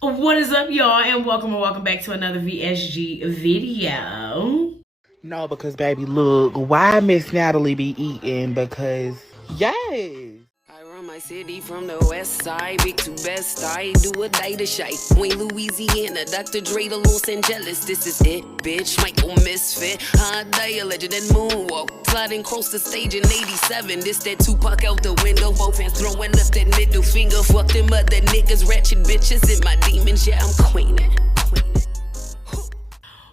What is up, y'all, and welcome back to another VSG video. No, because baby, look, why Miss Natalie be eating? Because yes. I run my city from the west side, big to best, I do a day to shy. Wayne, Louisiana, Dr. Dre to Los Angeles, this is it, bitch, Michael Misfit, hot day, a legend and moonwalk, sliding across the stage in 87, this that Tupac out the window, both hands throwing up that middle finger, fuck them other niggas, ratchet bitches, and my demons, yeah, I'm queening.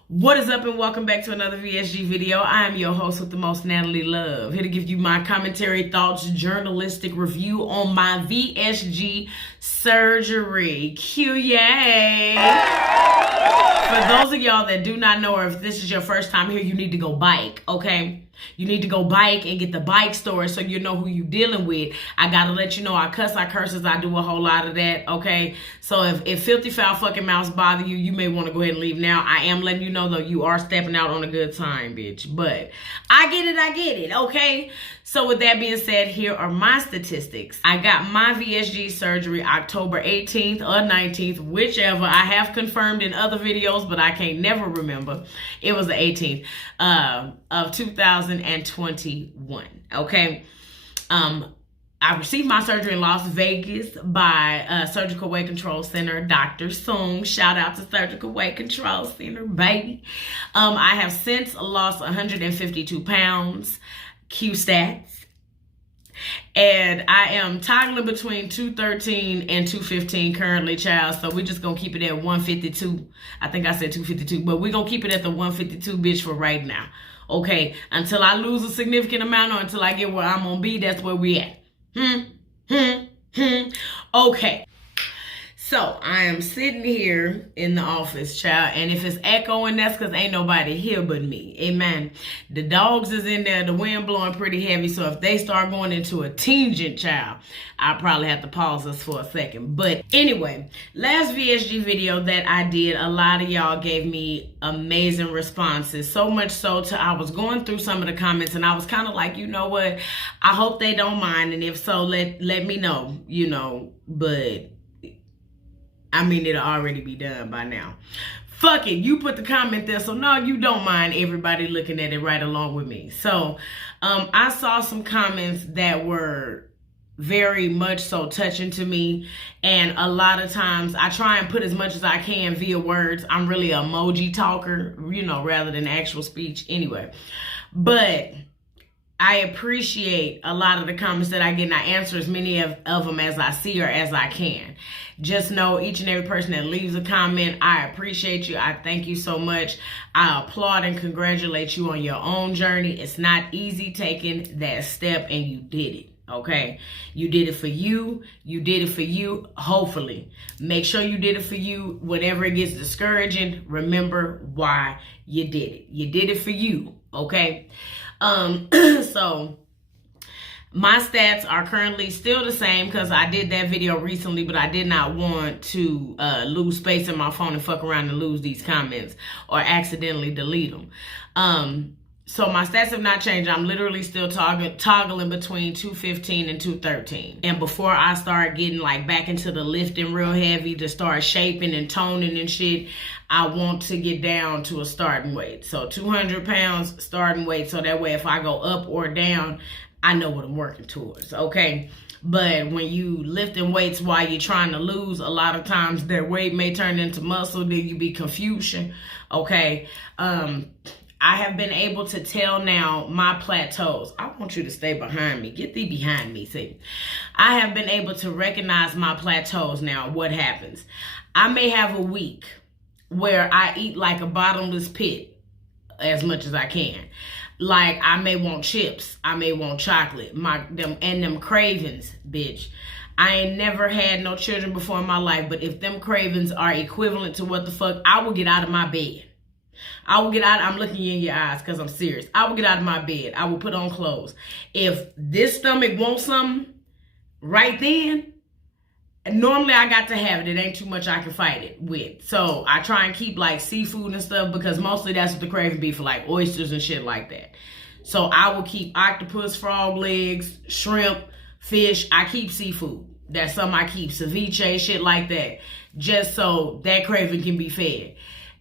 What is up, and welcome back to another VSG video. I am your host with the most, Natalie Love, here to give you my commentary, thoughts, journalistic review on my VSG surgery. Q yay! For those of y'all that do not know, or if this is your first time here, you need to go bike, okay? You need to go bike and get the bike story so you know who you dealing with. I gotta let you know I curses, I do a whole lot of that, okay? So if filthy foul fucking mouths bother you, you may want to go ahead and leave now. I am letting you know though, you are stepping out on a good time, bitch. But I get it, okay? So with that being said, here are my statistics. I got my VSG surgery October 18th or 19th, whichever. I have confirmed in other videos, but I can't never remember. It was the 18th of 2021, okay? I received my surgery in Las Vegas by Surgical Weight Control Center, Dr. Sung. Shout out to Surgical Weight Control Center, baby. I have since lost 152 pounds, Q stats. And I am toggling between 213 and 215 currently, child. So we're just going to keep it at 152. I think I said 252, but we're going to keep it at the 152, bitch, for right now. Okay, until I lose a significant amount or until I get where I'm going to be, that's where we at. Okay. So I am sitting here in the office, child, and if it's echoing, that's because ain't nobody here but me. Amen. The dogs is in there, the wind blowing pretty heavy, so if they start going into a tangent, child, I'll probably have to pause us for a second. But anyway, last VSG video that I did, a lot of y'all gave me amazing responses. So much so to I was going through some of the comments and I was kind of like, you know what? I hope they don't mind, and if so, let me know, you know, but I mean, it'll already be done by now. Fuck it, you put the comment there, so no, you don't mind everybody looking at it right along with me. So, I saw some comments that were very much so touching to me, and a lot of times I try and put as much as I can via words. I'm really an emoji talker, you know, rather than actual speech anyway. But I appreciate a lot of the comments that I get, and I answer as many of them as I see or as I can. Just know each and every person that leaves a comment, I appreciate you. I thank you so much. I applaud and congratulate you on your own journey. It's not easy taking that step, and you did it. Okay, you did it for you. You did it for you. Hopefully, make sure you did it for you. Whenever it gets discouraging, remember why you did it. You did it for you. Okay. So my stats are currently still the same because I did that video recently, but I did not want to lose space in my phone and fuck around and lose these comments or accidentally delete them. So my stats have not changed. I'm literally still toggling between 215 and 213. And before I start getting like back into the lifting real heavy to start shaping and toning and shit, I want to get down to a starting weight. So 200 pounds starting weight. So that way if I go up or down, I know what I'm working towards, okay? But when you lifting weights while you're trying to lose, a lot of times that weight may turn into muscle, then you be confusion, okay? I have been able to tell now my plateaus. I want you to stay behind me. Get thee behind me, see. I have been able to recognize my plateaus now. What happens? I may have a week where I eat like a bottomless pit as much as I can. Like I may want chips. I may want chocolate. Them cravings, bitch. I ain't never had no children before in my life, but if them cravings are equivalent to what the fuck, I will get out of my bed. I will get out. I'm looking you in your eyes because I'm serious. I will get out of my bed. I will put on clothes. If this stomach wants something right then, normally I got to have it. It ain't too much I can fight it with. So I try and keep like seafood and stuff because mostly that's what the craving be for, like oysters and shit like that. So I will keep octopus, frog legs, shrimp, fish. I keep seafood. That's something I keep. Ceviche, shit like that. just so that craving can be fed.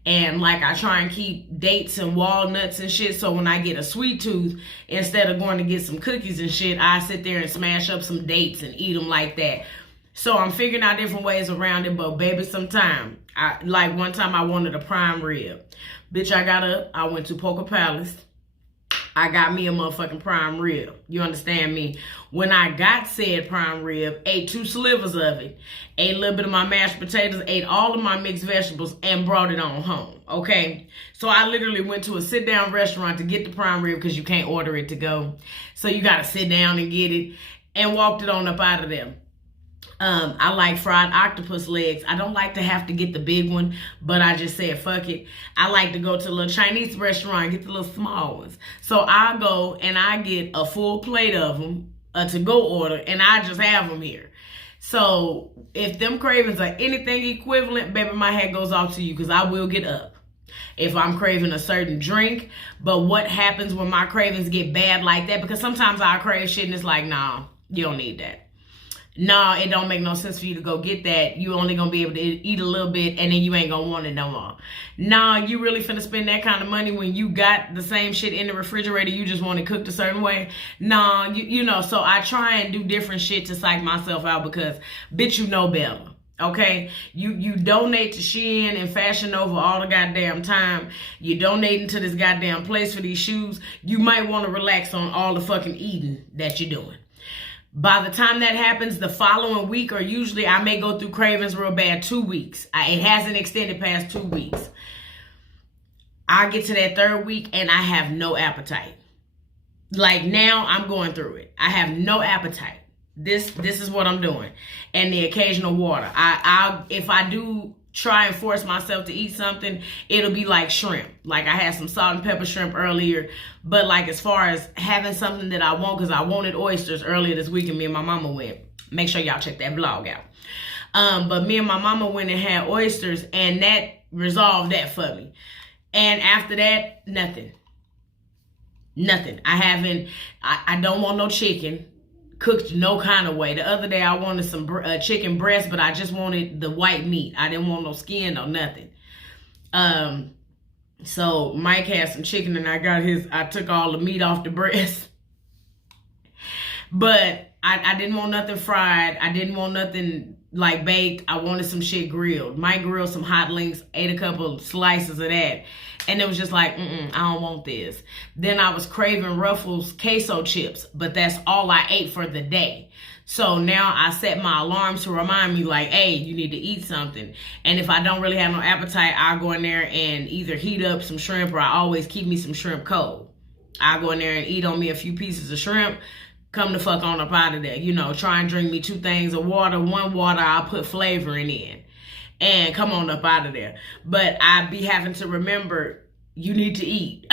And like I try and keep dates and walnuts and shit, so when I get a sweet tooth, instead of going to get some cookies and shit, I sit there and smash up some dates and eat them like that. So I'm figuring out different ways around it, but baby, sometime. Like one time I wanted a prime rib. Bitch, I got up, I went to Poker Palace. I got me a motherfucking prime rib. You understand me? When I got said prime rib, ate 2 slivers of it, ate a little bit of my mashed potatoes, ate all of my mixed vegetables, and brought it on home, okay? So I literally went to a sit-down restaurant to get the prime rib because you can't order it to go. So you got to sit down and get it, and walked it on up out of there. I like fried octopus legs. I don't like to have to get the big one, but I just said, fuck it. I like to go to a little Chinese restaurant and get the little small ones. So I go and I get a full plate of them, a to-go order, and I just have them here. So if them cravings are anything equivalent, baby, my hat goes off to you because I will get up if I'm craving a certain drink. But what happens when my cravings get bad like that? Because sometimes I crave shit and it's like, nah, you don't need that. No, it don't make no sense for you to go get that. You only gonna be able to eat a little bit and then you ain't gonna want it no more. No, you really finna spend that kind of money when you got the same shit in the refrigerator, you just want it cooked a certain way? No, you know, so I try and do different shit to psych myself out because, bitch, you know better. Okay, you donate to Shein and Fashion Nova all the goddamn time. You donating to this goddamn place for these shoes. You might want to relax on all the fucking eating that you're doing. By the time that happens, the following week, or usually I may go through cravings real bad 2 weeks. It hasn't extended past 2 weeks. I get to that 3rd week and I have no appetite. Like now I'm going through it. I have no appetite. This is what I'm doing. And the occasional water. If I do try and force myself to eat something, it'll be like shrimp. Like I had some salt and pepper shrimp earlier, but like as far as having something that I want, because I wanted oysters earlier this week and me and my mama went. Make sure y'all check that vlog out. But me and my mama went and had oysters and that resolved that for me. And after that, nothing. I don't want no chicken cooked no kind of way. The other day I wanted some chicken breast, but I just wanted the white meat. I didn't want no skin or nothing. So Mike had some chicken and I took all the meat off the breast. But I didn't want nothing fried. I didn't want nothing like baked. I wanted some shit grilled. Mike grilled some hot links, ate a couple slices of that. And it was just like, I don't want this. Then I was craving Ruffles queso chips, but that's all I ate for the day. So now I set my alarms to remind me like, hey, you need to eat something. And if I don't really have no appetite, I'll go in there and either heat up some shrimp, or I always keep me some shrimp cold. I'll go in there and eat on me a few pieces of shrimp, come the fuck on up out of there. You know, try and drink me 2 things of water. 1 water I'll put flavoring in. And come on up out of there. But I be having to remember, you need to eat.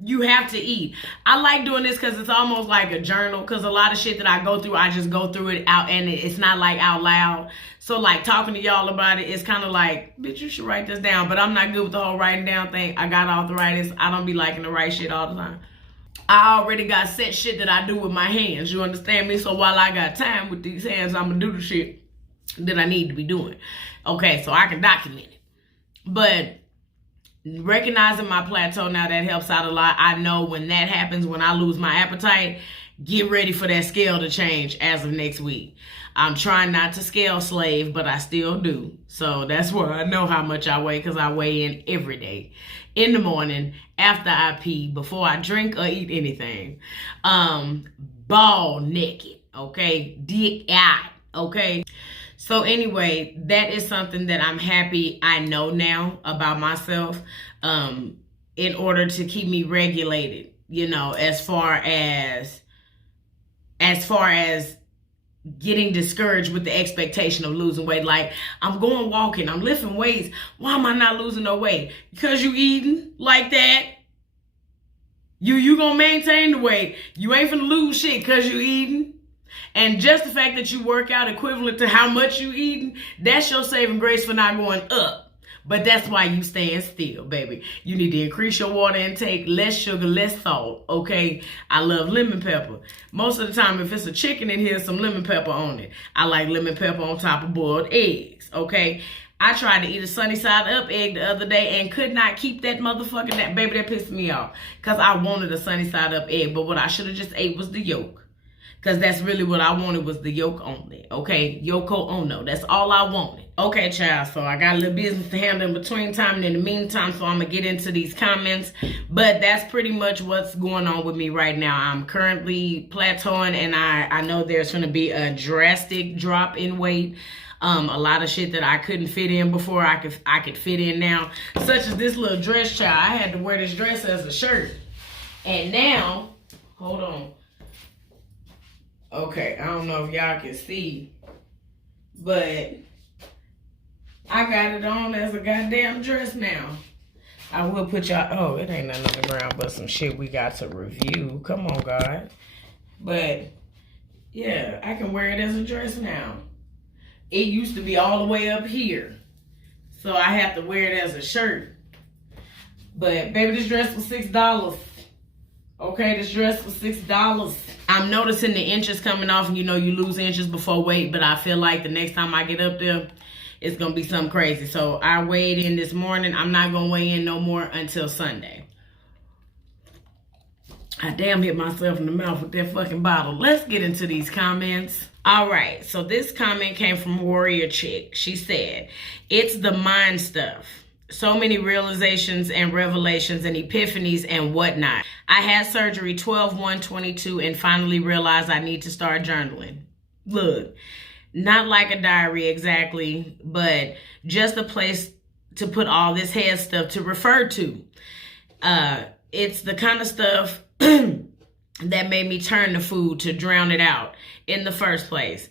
You have to eat. I like doing this because it's almost like a journal, because a lot of shit that I go through, I just go through it out, and it's not like out loud. So like talking to y'all about it, it's kind of like, bitch, you should write this down. But I'm not good with the whole writing down thing. I got arthritis. I don't be liking to write shit all the time. I already got set shit that I do with my hands. You understand me? So while I got time with these hands, I'm going to do the shit that I need to be doing. Okay, so I can document it. But recognizing my plateau now, that helps out a lot. I know when that happens, when I lose my appetite, get ready for that scale to change as of next week. I'm trying not to scale slave, but I still do. So that's where I know how much I weigh, because I weigh in every day. In the morning, after I pee, before I drink or eat anything. Ball naked, okay? Dick out, okay? So anyway, that is something that I'm happy I know now about myself, in order to keep me regulated, you know, as far as getting discouraged with the expectation of losing weight. Like, I'm going walking, I'm lifting weights. Why am I not losing no weight? Because you eating like that. You gonna maintain the weight. You ain't finna lose shit because you eating. And just the fact that you work out equivalent to how much you eating, that's your saving grace for not going up. But that's why you staying still, baby. You need to increase your water intake, less sugar, less salt, okay? I love lemon pepper. Most of the time, if it's a chicken in here, some lemon pepper on it. I like lemon pepper on top of boiled eggs. okay? I tried to eat a sunny side up egg the other day and could not keep that motherfucking, that baby, that pissed me off. Because I wanted a sunny side up egg, but what I should have just ate was the yolk. Because that's really what I wanted, was the yolk only, okay? Yoko ono, that's all I wanted. Okay, child, so I got a little business to handle in between time and in the meantime, so I'm going to get into these comments. But that's pretty much what's going on with me right now. I'm currently plateauing, and I know there's going to be a drastic drop in weight. A lot of shit that I couldn't fit in before, I could fit in now. Such as this little dress, child. I had to wear this dress as a shirt. And now, hold on. Okay, I don't know if y'all can see, but I got it on as a goddamn dress now. I will put y'all, oh, it ain't nothing on the ground but some shit we got to review. Come on, God. But, yeah, I can wear it as a dress now. It used to be all the way up here, so I have to wear it as a shirt. But, baby, this dress was $6. Okay, this dress was $6. I'm noticing the inches coming off, and you know you lose inches before weight, but I feel like the next time I get up there, it's going to be something crazy. So I weighed in this morning. I'm not going to weigh in no more until Sunday. I damn hit myself in the mouth with that fucking bottle. Let's get into these comments. All right, so this comment came from Warrior Chick. She said, it's the mind stuff. So many realizations and revelations and epiphanies and whatnot. I had surgery 12/1/22 and finally realized I need to start journaling. Look, not like a diary exactly, but just a place to put all this head stuff to refer to. It's the kind of stuff that made me turn to food to drown it out in the first place.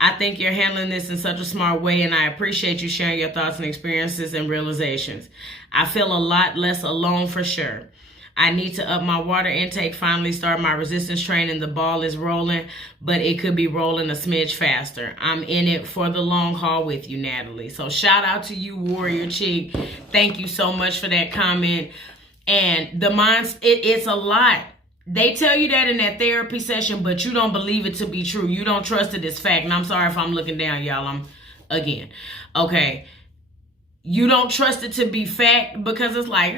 I think you're handling this in such a smart way, and I appreciate you sharing your thoughts and experiences and realizations. I feel a lot less alone for sure. I need to up my water intake, finally start my resistance training. The ball is rolling, but it could be rolling a smidge faster. I'm in it for the long haul with you, Natalie. So shout out to you, Warrior Chick. Thank you so much for that comment. And the minds, it's a lot. They tell you that in that therapy session, but you don't believe it to be true. You don't trust it as fact. And I'm sorry if I'm looking down, y'all. Again. Okay. You don't trust it to be fact because it's like,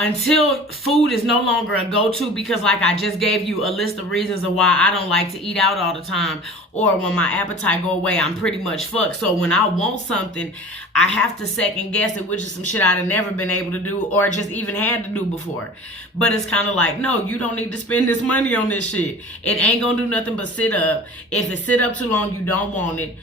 until food is no longer a go-to, because like I just gave you a list of reasons of why I don't like to eat out all the time, or when my appetite go away, I'm pretty much fucked. So when I want something, I have to second guess it, which is some shit I'd have never been able to do or just even had to do before. But it's kind of like, no, you don't need to spend this money on this shit. It ain't gonna do nothing but sit up. If it sit up too long, you don't want it.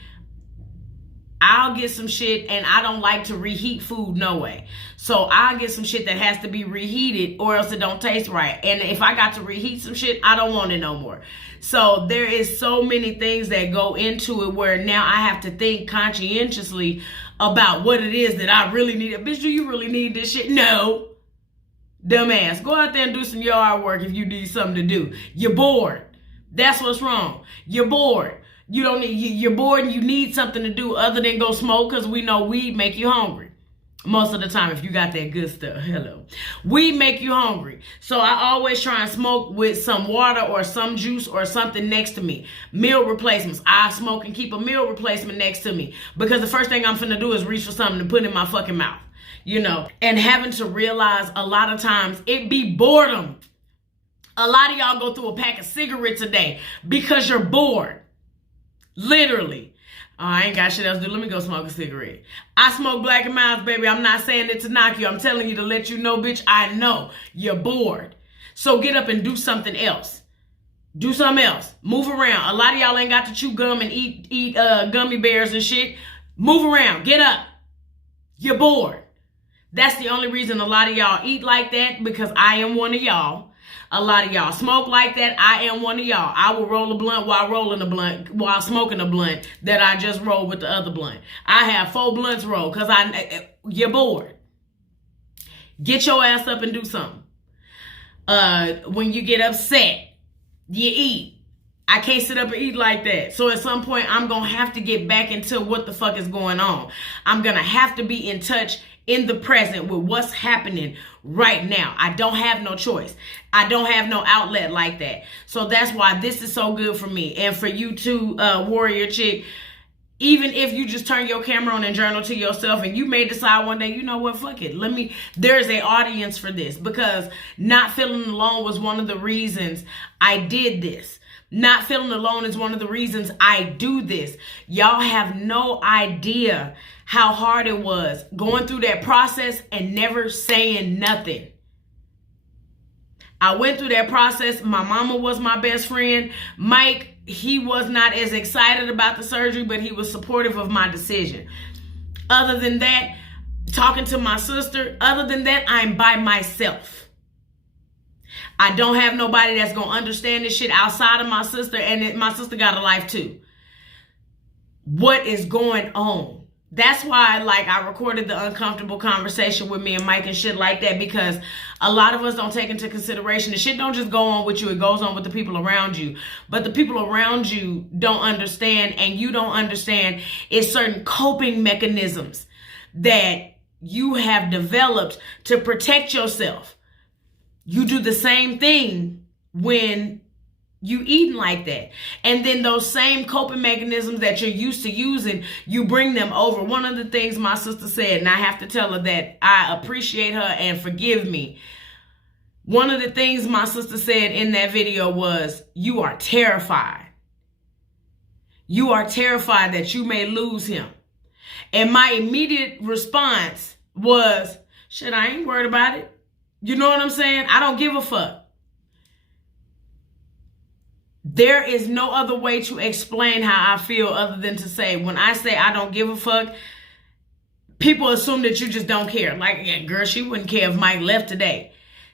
I'll get some shit, and I don't like to reheat food, no way. So I'll get some shit that has to be reheated or else it don't taste right. And if I got to reheat some shit, I don't want it no more. So there is so many things that go into it where now I have to think conscientiously about what it is that I really need. Bitch, do you really need this shit? No. Dumbass. Go out there and do some yard work if you need something to do. You're bored. That's what's wrong. You're bored. You don't need, you're bored and you need something to do other than go smoke, because we know weed make you hungry. Most of the time, if you got that good stuff. Hello. Weed make you hungry. So I always try and smoke with some water or some juice or something next to me. Meal replacements. I smoke and keep a meal replacement next to me, because the first thing I'm finna do is reach for something to put in my fucking mouth. You know, and having to realize a lot of times it be boredom. A lot of y'all go through a pack of cigarettes a day because you're bored. Literally. Oh, I ain't got shit else to do. Let me go smoke a cigarette. I smoke Black and Milds, baby. I'm not saying it to knock you. I'm telling you to let you know, bitch, I know you're bored. So get up and do something else. Do something else. Move around. A lot of y'all ain't got to chew gum and eat gummy bears and shit. Move around. Get up. You're bored. That's the only reason a lot of y'all eat like that, because I am one of y'all. A lot of y'all smoke like that. I am one of y'all. I will roll a blunt while rolling a blunt, while smoking a blunt that I just rolled with the other blunt. I have 4 blunts rolled because you're bored. Get your ass up and do something. When you get upset, you eat. I can't sit up and eat like that. So at some point, I'm going to have to get back into what the fuck is going on. I'm going to have to be in touch in the present with what's happening right now. I don't have no choice. I don't have no outlet like that. So that's why this is so good for me. And for you too, Warrior Chick, Even if you just turn your camera on and journal to yourself, and you may decide one day, you know what, fuck it. There's an audience for this, because not feeling alone was one of the reasons I did this. Not feeling alone is one of the reasons I do this. Y'all have no idea how hard it was going through that process and never saying nothing. I went through that process. My mama was my best friend. Mike, he was not as excited about the surgery, but he was supportive of my decision. Other than that, talking to my sister, other than that, I'm by myself. I don't have nobody that's going to understand this shit outside of my sister, and my sister got a life too. What is going on? That's why, like, I recorded the uncomfortable conversation with me and Mike and shit like that, because a lot of us don't take into consideration the shit don't just go on with you, it goes on with the people around you. But the people around you don't understand, and you don't understand is certain coping mechanisms that you have developed to protect yourself. You do the same thing when you eating like that. And then those same coping mechanisms that you're used to using, you bring them over. One of the things my sister said, and I have to tell her that I appreciate her and forgive me. One of the things my sister said in that video was, you are terrified. You are terrified that you may lose him. And my immediate response was, shit, I ain't worried about it. You know what I'm saying? I don't give a fuck. There is no other way to explain how I feel other than to say, when I say I don't give a fuck, people assume that you just don't care. Like, yeah, girl, she wouldn't care if Mike left today.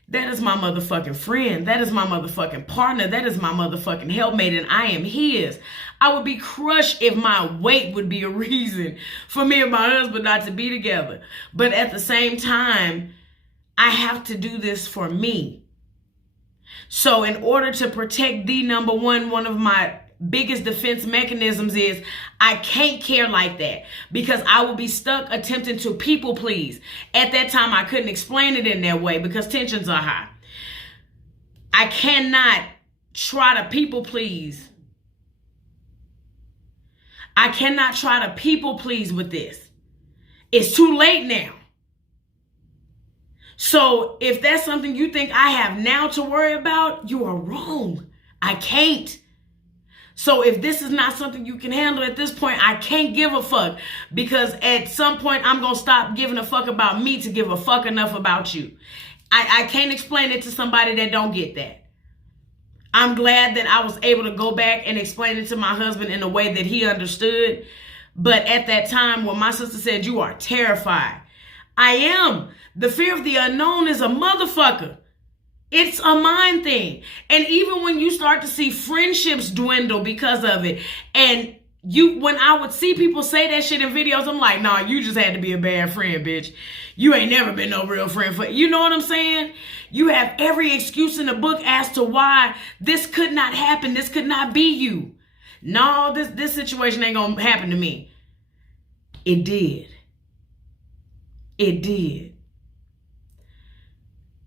That is my motherfucking friend. That is my motherfucking partner. That is my motherfucking helpmate, and I am his. I would be crushed if my weight would be a reason for me and my husband not to be together. But at the same time, I have to do this for me. So in order to protect the number one of my biggest defense mechanisms is I can't care like that, because I will be stuck attempting to people please. At that time, I couldn't explain it in that way because tensions are high. I cannot try to people please. I cannot try to people please with this. It's too late now. So if that's something you think I have now to worry about, you are wrong. I can't. So if this is not something you can handle at this point, I can't give a fuck, because at some point I'm going to stop giving a fuck about me to give a fuck enough about you. I can't explain it to somebody that don't get that. I'm glad that I was able to go back and explain it to my husband in a way that he understood. But at that time, when my sister said, you are terrified, I am. The fear of the unknown is a motherfucker. It's a mind thing. And even when you start to see friendships dwindle because of it, and when I would see people say that shit in videos, I'm like, nah, you just had to be a bad friend, bitch. You ain't never been no real friend for, you know what I'm saying? You have every excuse in the book as to why this could not happen. This could not be you. No, this situation ain't gonna happen to me. It did. It did.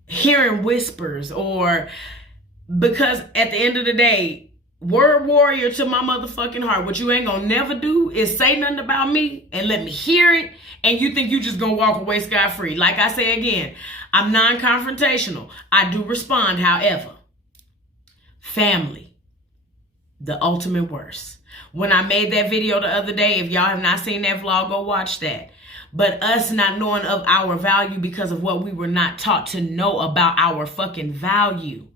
Hearing whispers, or because at the end of the day, word warrior to my motherfucking heart, what you ain't gonna never do is say nothing about me and let me hear it, and you think you just gonna walk away scot-free. Like I say again, I'm non-confrontational. I do respond, however. Family, the ultimate worst. When I made that video the other day, if y'all have not seen that vlog, go watch that. But us not knowing of our value because of what we were not taught to know about our fucking value.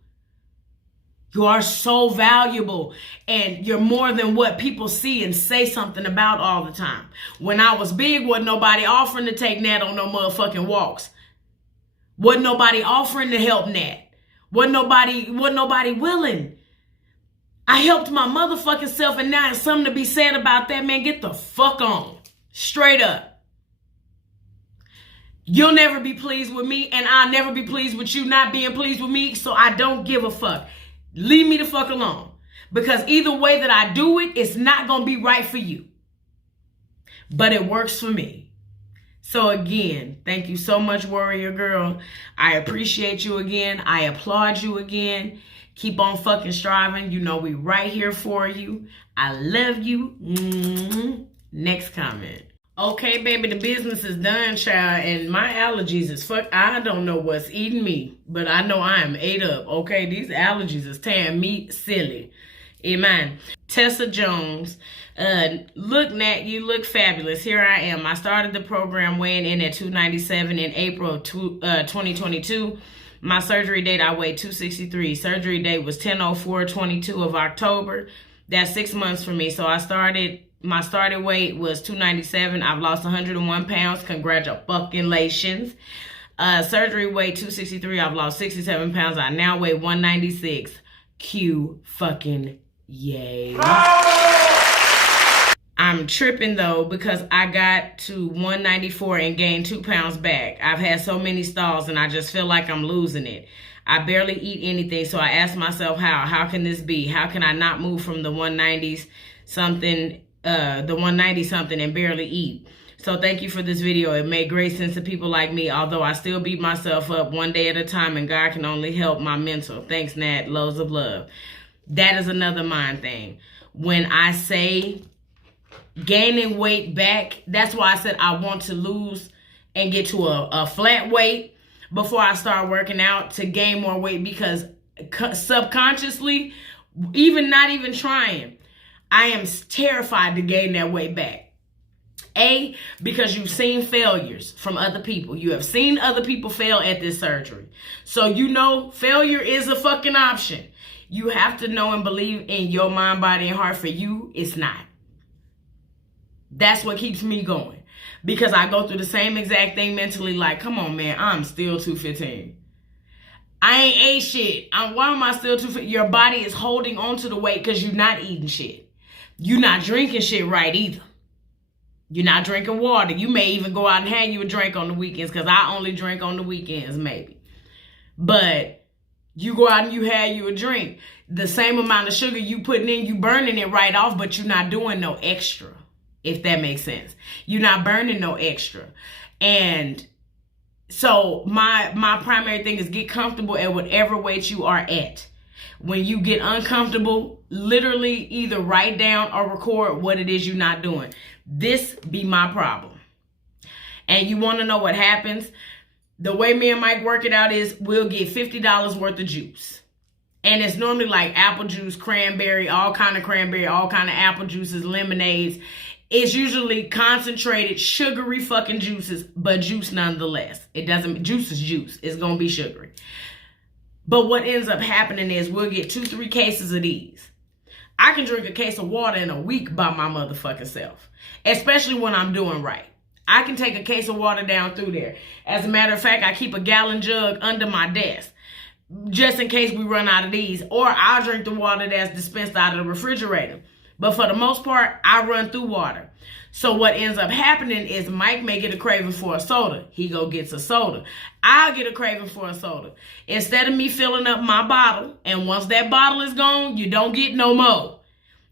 You are so valuable, and you're more than what people see and say something about all the time. When I was big, wasn't nobody offering to take Nat on no motherfucking walks. Wasn't nobody offering to help Nat. Wasn't nobody willing. I helped my motherfucking self, and now there's something to be said about that, man. Get the fuck on. Straight up. You'll never be pleased with me, and I'll never be pleased with you not being pleased with me, so I don't give a fuck. Leave me the fuck alone. Because either way that I do it, it's not going to be right for you. But it works for me. So again, thank you so much, Warrior Girl. I appreciate you again. I applaud you again. Keep on fucking striving. You know we right here for you. I love you. Next comment. Okay, baby, the business is done, child, and my allergies is fuck. I don't know what's eating me, but I know I am ate up. Okay, these allergies is tearing me silly. Amen. Tessa Jones. Look, Nat, you look fabulous. Here I am. I started the program weighing in at 297 in April of 2022. My surgery date, I weighed 263. Surgery date was 10/04/22 of October. That's 6 months for me. So my started weight was 297. I've lost 101 pounds. Congratulations. Surgery weight 263. I've lost 67 pounds. I now weigh 196. Q fucking yay. I'm tripping though because I got to 194 and gained 2 pounds back. I've had so many stalls and I just feel like I'm losing it. I barely eat anything, so I asked myself how can this be? How can I not move from the 190 something and barely eat? So thank you for this video. It made great sense to people like me, although I still beat myself up one day at a time and God can only help my mental. Thanks, Nat. Loads of love. That is another mind thing. When I say gaining weight back, that's why I said I want to lose and get to a flat weight before I start working out to gain more weight, because subconsciously, not even trying, I am terrified to gain that weight back. A, because you've seen failures from other people. You have seen other people fail at this surgery. So you know failure is a fucking option. You have to know and believe in your mind, body, and heart. For you, it's not. That's what keeps me going. Because I go through the same exact thing mentally, like, come on, man, I'm still 215. I ain't ate shit. Why am I still 215? Your body is holding on to the weight because you're not eating shit. You're not drinking shit right either. You're not drinking water. You may even go out and have you a drink on the weekends, because I only drink on the weekends, maybe. But you go out and you have you a drink. The same amount of sugar you putting in, you burning it right off, but you're not doing no extra. If that makes sense. You're not burning no extra. And so my primary thing is get comfortable at whatever weight you are at. When you get uncomfortable, literally either write down or record what it is you're not doing. This be my problem. And you want to know what happens? The way me and Mike work it out is we'll get $50 worth of juice. And it's normally like apple juice, cranberry, all kind of apple juices, lemonades. It's usually concentrated, sugary fucking juices, but juice nonetheless. Juice is juice. It's going to be sugary. But what ends up happening is we'll get 2-3 cases of these. I can drink a case of water in a week by my motherfucking self, especially when I'm doing right. I can take a case of water down through there. As a matter of fact, I keep a gallon jug under my desk just in case we run out of these, or I'll drink the water that's dispensed out of the refrigerator. But for the most part, I run through water. So what ends up happening is Mike may get a craving for a soda. He go gets a soda. I'll get a craving for a soda. Instead of me filling up my bottle, and once that bottle is gone, you don't get no more.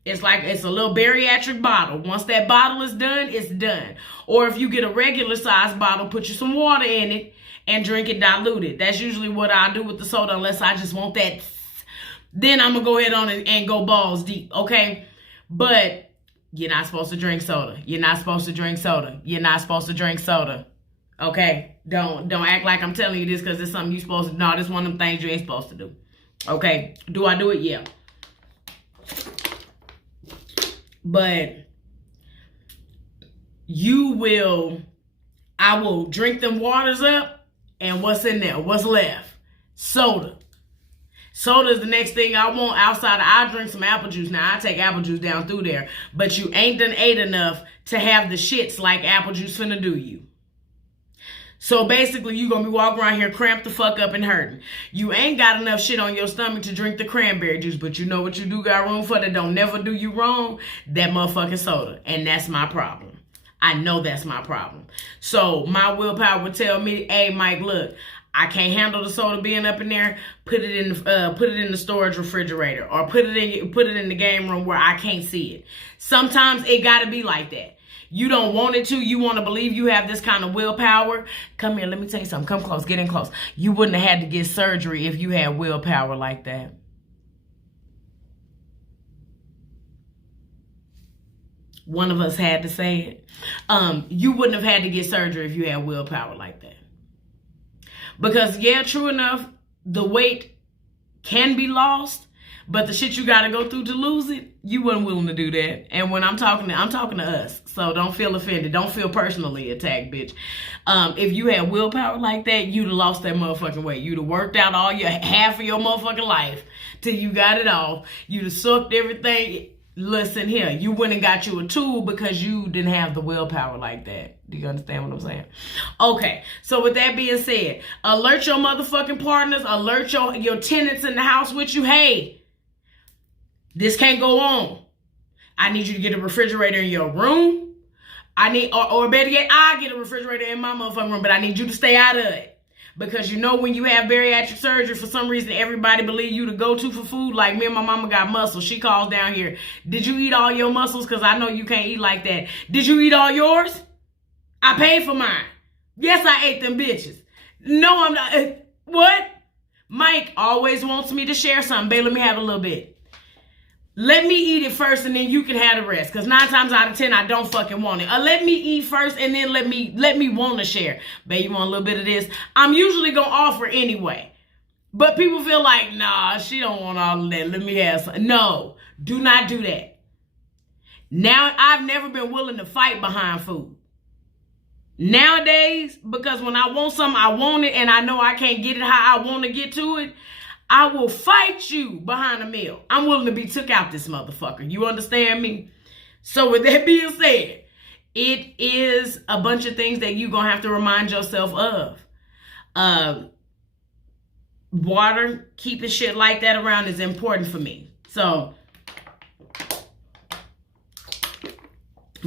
It's like it's a little bariatric bottle. Once that bottle is done, it's done. Or if you get a regular size bottle, put you some water in it and drink it diluted. That's usually what I do with the soda, unless I just want that. Then I'm going to go ahead on and go balls deep, okay? But you're not supposed to drink soda. You're not supposed to drink soda. You're not supposed to drink soda. Okay? Don't act like I'm telling you this because it's something you're supposed to. No, this is one of them things you ain't supposed to do. Okay? Do I do it? Yeah. But I will drink them waters up, and what's in there? What's left? Soda. Soda is the next thing I want outside. I drink some apple juice. Now, I take apple juice down through there. But you ain't done ate enough to have the shits like apple juice finna do you. So basically, you're going to be walking around here cramped the fuck up and hurting. You ain't got enough shit on your stomach to drink the cranberry juice. But you know what you do got room for that don't never do you wrong? That motherfucking soda. And that's my problem. I know that's my problem. So my willpower would tell me, hey, Mike, look, I can't handle the soda being up in there. Put it in the storage refrigerator, or put it in the game room where I can't see it. Sometimes it gotta be like that. You don't want it to. You want to believe you have this kind of willpower. Come here, let me tell you something. Come close, get in close. You wouldn't have had to get surgery if you had willpower like that. One of us had to say it. You wouldn't have had to get surgery if you had willpower like that. Because, yeah, true enough, the weight can be lost, but the shit you got to go through to lose it, you weren't willing to do that. And when I'm talking to us, so don't feel offended. Don't feel personally attacked, bitch. If you had willpower like that, you'd have lost that motherfucking weight. You'd have worked out half of your motherfucking life till you got it off. You'd have sucked everything. Listen here, you went and got you a tool because you didn't have the willpower like that. Do you understand what I'm saying? Okay, so with that being said, alert your motherfucking partners, alert your tenants in the house with you. Hey, this can't go on. I need you to get a refrigerator in your room. Or better yet, I get a refrigerator in my motherfucking room, but I need you to stay out of it. Because you know when you have bariatric surgery, for some reason, everybody believe you to go-to for food. Like me and my mama got muscles. She calls down here. Did you eat all your muscles? Because I know you can't eat like that. Did you eat all yours? I paid for mine. Yes, I ate them bitches. No, I'm not. What? Mike always wants me to share something. Babe, let me have a little bit. Let me eat it first and then you can have the rest. Because 9 times out of 10, I don't fucking want it. Or let me eat first and then let me want to share. Babe, you want a little bit of this? I'm usually going to offer anyway. But people feel like, nah, she don't want all of that. Let me have some. No, do not do that. Now, I've never been willing to fight behind food. Nowadays, because when I want something, I want it and I know I can't get it how I want to get to it, I will fight you behind a meal. I'm willing to be took out this motherfucker. You understand me? So with that being said, it is a bunch of things that you're going to have to remind yourself of. Water, keeping shit like that around is important for me. So,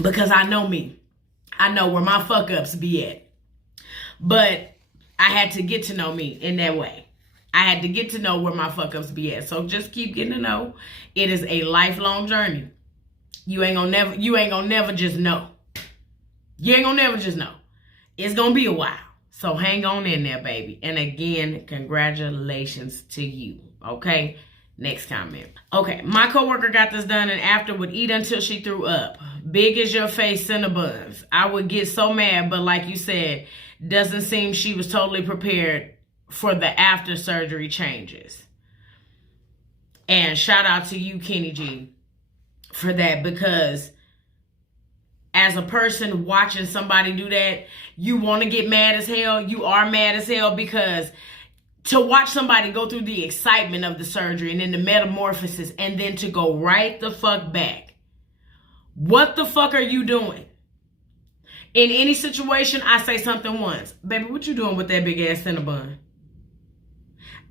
because I know me. I know where my fuck ups be at. But I had to get to know me in that way. I had to get to know where my fuck ups be at. So just keep getting to know. It is a lifelong journey. You ain't gonna never just know. You ain't gonna never just know. It's gonna be a while. So hang on in there, baby. And again, congratulations to you. Okay? Next comment. Okay, my coworker got this done and after would eat until she threw up. Big as your face, Cinnabons. I would get so mad, but like you said, doesn't seem she was totally prepared for the after surgery changes. And shout out to you, Kenny G, for that, because as a person watching somebody do that, you want to get mad as hell. You are mad as hell because to watch somebody go through the excitement of the surgery and then the metamorphosis and then to go right the fuck back. What the fuck are you doing? In any situation, I say something once. Baby, what you doing with that big ass Cinnabon?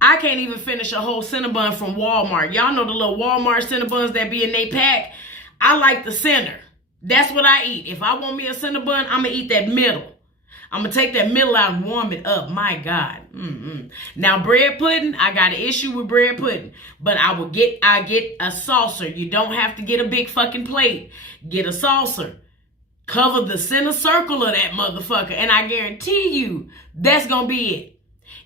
I can't even finish a whole Cinnabon from Walmart. Y'all know the little Walmart Cinnabons that be in they pack? I like the center. That's what I eat. If I want me a Cinnabon, I'm going to eat that middle. I'm going to take that middle out and warm it up. My God. Now, bread pudding, I got an issue with bread pudding. But I get a saucer. You don't have to get a big fucking plate. Get a saucer. Cover the center circle of that motherfucker. And I guarantee you, that's going to be it.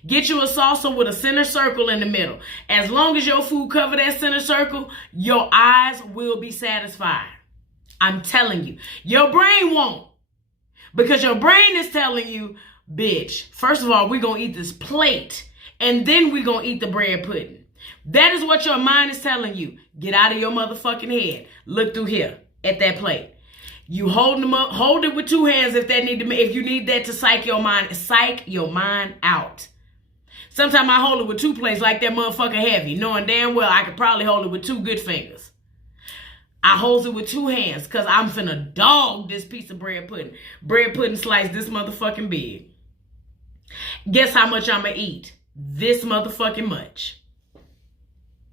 Get you a saucer with a center circle in the middle. As long as your food cover that center circle, your eyes will be satisfied. I'm telling you. Your brain won't. Because your brain is telling you, bitch, first of all, we're going to eat this plate. And then we're going to eat the bread pudding. That is what your mind is telling you. Get out of your motherfucking head. Look through here at that plate. You hold them up. Hold it with 2 hands if you need that to psych your mind out. Sometimes I hold it with 2 plates like that motherfucker heavy, knowing damn well I could probably hold it with 2 good fingers. I hold it with 2 hands because I'm finna dog this piece of bread pudding. Bread pudding slice this motherfucking big. Guess how much I'm gonna eat? This motherfucking much.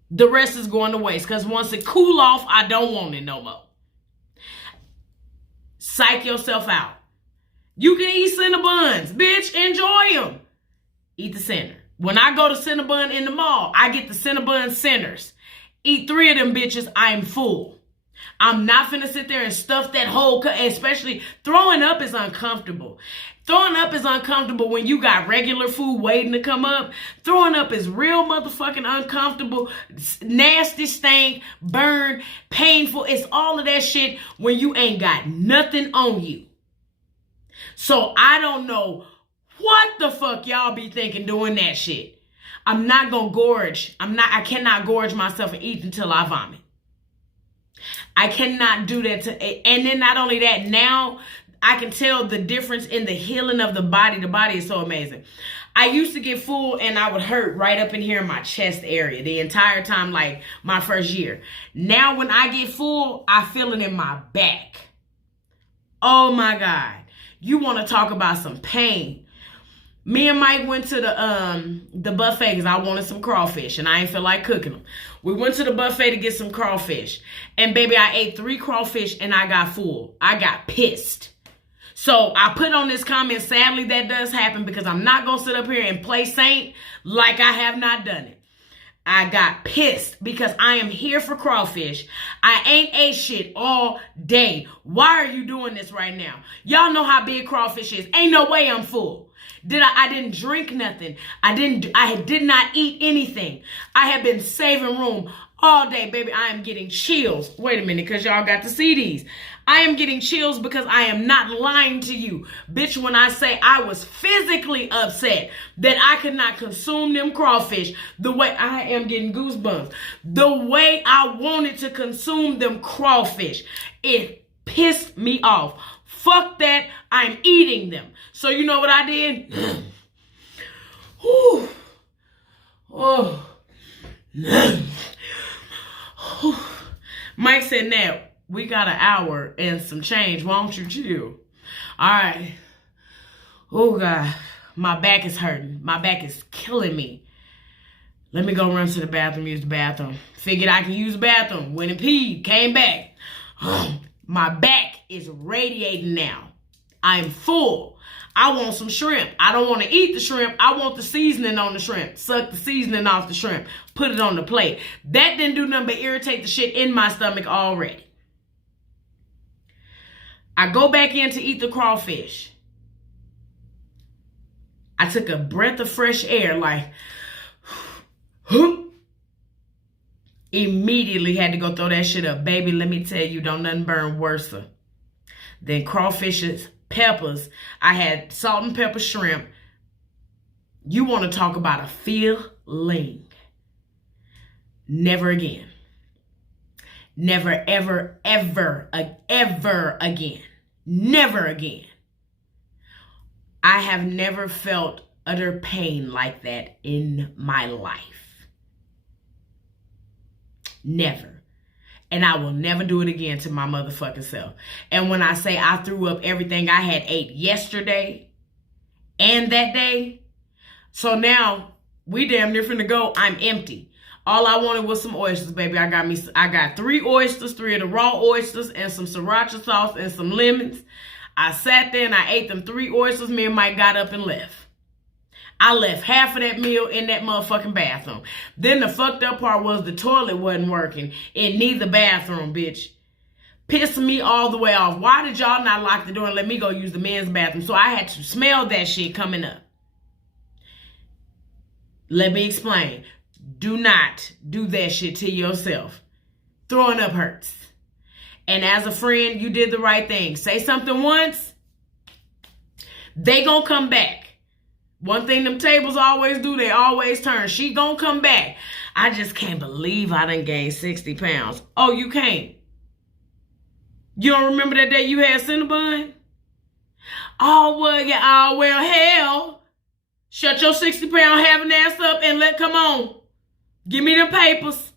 The rest is going to waste because once it cool off, I don't want it no more. Psych yourself out. You can eat Cinnabons, bitch. Enjoy them. Eat the center. When I go to Cinnabon in the mall, I get the Cinnabon centers. Eat 3 of them bitches, I'm full. I'm not finna sit there and stuff that whole, especially throwing up is uncomfortable. Throwing up is uncomfortable when you got regular food waiting to come up. Throwing up is real motherfucking uncomfortable, nasty, stank, burn, painful. It's all of that shit when you ain't got nothing on you. So I don't know what the fuck y'all be thinking doing that shit. I'm not gonna gorge. I cannot gorge myself and eat until I vomit. I cannot do that and then not only that, now I can tell the difference in the healing of the body. The body is so amazing. I used to get full and I would hurt right up in here in my chest area the entire time, like my first year. Now when I get full, I feel it in my back. Oh my God. You want to talk about some pain. Me and Mike went to the buffet because I wanted some crawfish and I ain't feel like cooking them. We went to the buffet to get some crawfish. And baby, I ate 3 crawfish and I got full. I got pissed. So I put on this comment, sadly that does happen because I'm not going to sit up here and play saint like I have not done it. I got pissed because I am here for crawfish. I ain't ate shit all day. Why are you doing this right now? Y'all know how big crawfish is. Ain't no way I'm full. I didn't drink nothing. I did not eat anything. I have been saving room all day, baby. I am getting chills. Wait a minute, because y'all got to see these. I am getting chills because I am not lying to you. Bitch, when I say I was physically upset that I could not consume them crawfish the way I am getting goosebumps. The way I wanted to consume them crawfish. It pissed me off. Fuck that. I'm eating them. So you know what I did? Whew. Oh. Mike said, "Now we got an hour and some change. Why don't you chill?" All right. Oh God, my back is hurting. My back is killing me. Let me go run to the bathroom, use the bathroom. Figured I can use the bathroom. Went and peed, came back. My back is radiating now. I'm full. I want some shrimp. I don't want to eat the shrimp. I want the seasoning on the shrimp. Suck the seasoning off the shrimp. Put it on the plate. That didn't do nothing but irritate the shit in my stomach already. I go back in to eat the crawfish. I took a breath of fresh air, like, immediately had to go throw that shit up. Baby, let me tell you, don't nothing burn worse than crawfish's peppers. I had salt and pepper shrimp. You want to talk about a feeling. Never again. Never, ever, ever, ever again. Never again. I have never felt utter pain like that in my life. Never. And I will never do it again to my motherfucking self. And when I say I threw up everything I had ate yesterday and that day, so now we damn near finna go. I'm empty. All I wanted was some oysters, baby. I got 3 oysters, 3 of the raw oysters, and some sriracha sauce and some lemons. I sat there and I ate them 3 oysters. Me and Mike got up and left. I left half of that meal in that motherfucking bathroom. Then the fucked up part was the toilet wasn't working in neither bathroom, bitch. Pissed me all the way off. Why did y'all not lock the door and let me go use the men's bathroom? So I had to smell that shit coming up. Let me explain. Do not do that shit to yourself. Throwing up hurts. And as a friend, you did the right thing. Say something once, they gonna come back. One thing them tables always do, they always turn. She gonna come back. I just can't believe I done gained 60 pounds. Oh, you can't? You don't remember that day you had Cinnabon? Oh, well, yeah, oh, well, hell. Shut your 60-pound having ass up and come on. Give me them papers.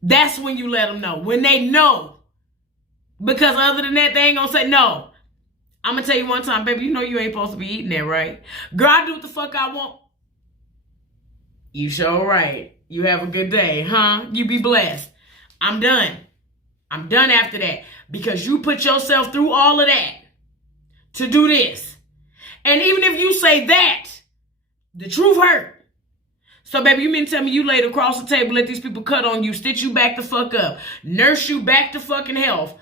That's when you let them know. When they know. Because other than that, they ain't gonna say no. I'm gonna tell you one time, baby, you know you ain't supposed to be eating that, right? Girl, I do what the fuck I want. You sure right. You have a good day, huh? You be blessed. I'm done. I'm done after that. Because you put yourself through all of that to do this. And even if you say that, the truth hurt. So, baby, you mean to tell me you laid across the table, let these people cut on you, stitch you back the fuck up, nurse you back to fucking health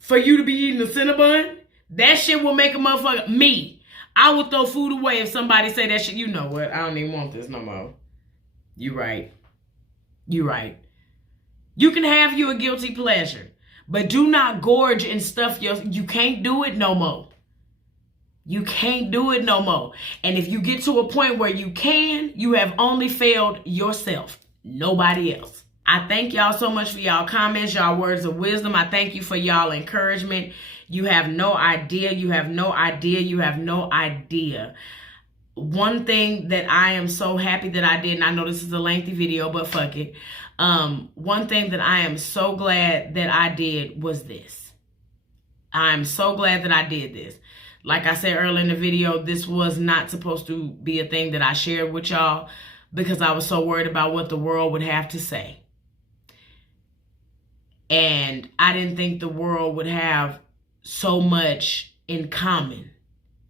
for you to be eating a Cinnabon? That shit will make a motherfucker... Me. I would throw food away if somebody say that shit. You know what? I don't even want this no more. You right. You right. You can have you a guilty pleasure, but do not gorge and stuff your... You can't do it no more. You can't do it no more. And if you get to a point where you can, you have only failed yourself, nobody else. I thank y'all so much for y'all comments, y'all words of wisdom. I thank you for y'all encouragement. You have no idea. You have no idea. You have no idea. One thing that I am so happy that I did, and I know this is a lengthy video, but fuck it. One thing that I am so glad that I did was this. I'm so glad that I did this. Like I said earlier in the video, this was not supposed to be a thing that I shared with y'all because I was so worried about what the world would have to say. And I didn't think the world would have so much in common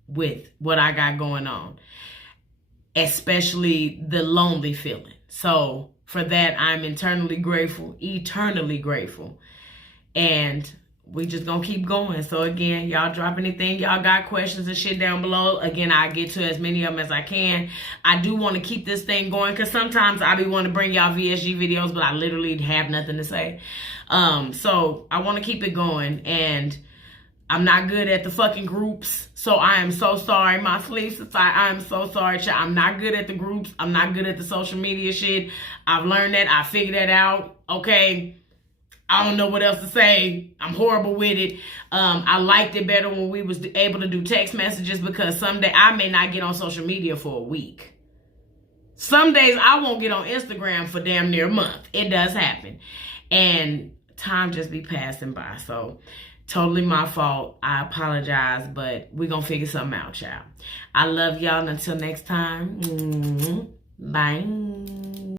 with what I got going on, especially the lonely feeling. So for that, I'm eternally grateful. And we just gonna keep going. So again, y'all drop anything, y'all got questions and shit down below. Again, I get to as many of them as I can. I do want to keep this thing going because sometimes I be wanting to bring y'all VSG videos, but I literally have nothing to say. So I want to keep it going, and I'm not good at the fucking groups. So I am so sorry. My sleep society, I'm so sorry. I'm not good at the groups. I'm not good at the social media shit. I've learned that. I figured that out. Okay. I don't know what else to say. I'm horrible with it. I liked it better when we was able to do text messages because someday I may not get on social media for a week. Some days I won't get on Instagram for damn near a month. It does happen. And time just be passing by. So totally my fault. I apologize, but we're going to figure something out, y'all. I love y'all. Until next time. Bye.